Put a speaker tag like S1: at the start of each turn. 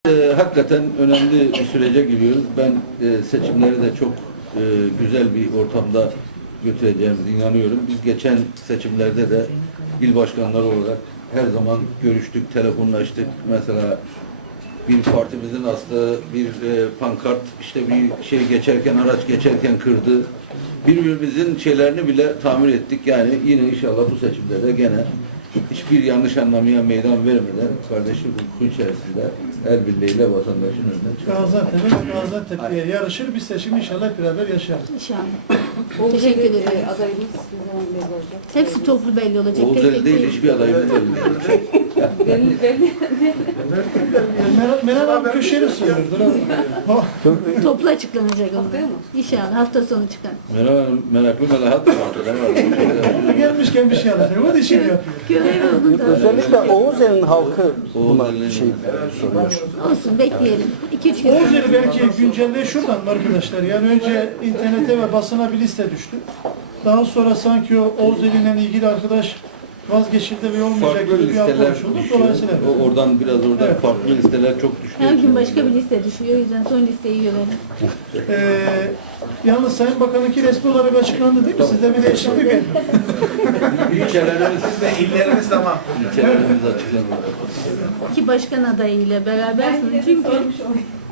S1: Hakikaten önemli bir sürece giriyoruz. Ben seçimleri de çok güzel bir ortamda götüreceğimize inanıyorum. Biz geçen seçimlerde de il başkanları olarak her zaman görüştük, telefonlaştık. Mesela bir partimizin astığı bir pankart işte bir şey geçerken, araç geçerken kırdı. Birbirimizin şeylerini bile tamir ettik. Yani yine inşallah bu seçimlerde gene hiçbir yanlış anlamaya meydan vermeden kardeşlik hukuku içerisinde el birliğiyle vatandaşın önüne çıkar.
S2: Gaziantep'e ve Gaziantep'e yarışır bir seçim inşallah hep beraber yaşarız.
S3: İnşallah. Teşekkür ederim.
S4: Adayımız ne zaman belli olacak?
S3: Hepsi toplu belli olacak.
S1: Oğuz
S3: Tek
S1: eli değil, hiçbir adayımız değil.
S4: Belli.
S2: Meral abi köşeli söylüyordur.
S3: Toplu açıklanacak onlar.
S4: Haftaya mı?
S3: İnşallah hafta sonu çıkar.
S1: Meraklı melahat mı var?
S2: Gelmişken bir şey alacak. O da işini yapıyor.
S3: Görevi onun da.
S5: Özellikle Oğuzeli'nin halkı buna
S1: Oğuzeli'nin-
S5: şey soruyor.
S3: Olsun bekleyelim. 2-3 gün.
S2: Oğuzeli belki güncelliği şuradan arkadaşlar. Yani önce internete ve basına bir liste düştü. Daha sonra sanki o Oğuzeli'yle ilgili arkadaş vazgeçildi ve olmayacak
S1: Farklı
S2: gibi bir an
S1: listeler
S2: konuşuldu.
S1: düşüyor.
S2: Dolayısıyla
S1: Oradan biraz oradan
S2: Evet.
S1: farklı listeler çok düşüyor.
S3: Her gün başka bir liste düşüyor. O yüzden son listeyi görelim.
S2: yalnız Sayın Bakan'ınki resmi olarak açıklandı değil mi? Sizde bir değişiklik var.
S1: İlçelerimiz
S6: İllerimiz tamam.
S1: ilçelerimiz açıklanıyor.
S3: 2 başkan adayıyla berabersiniz. Çünkü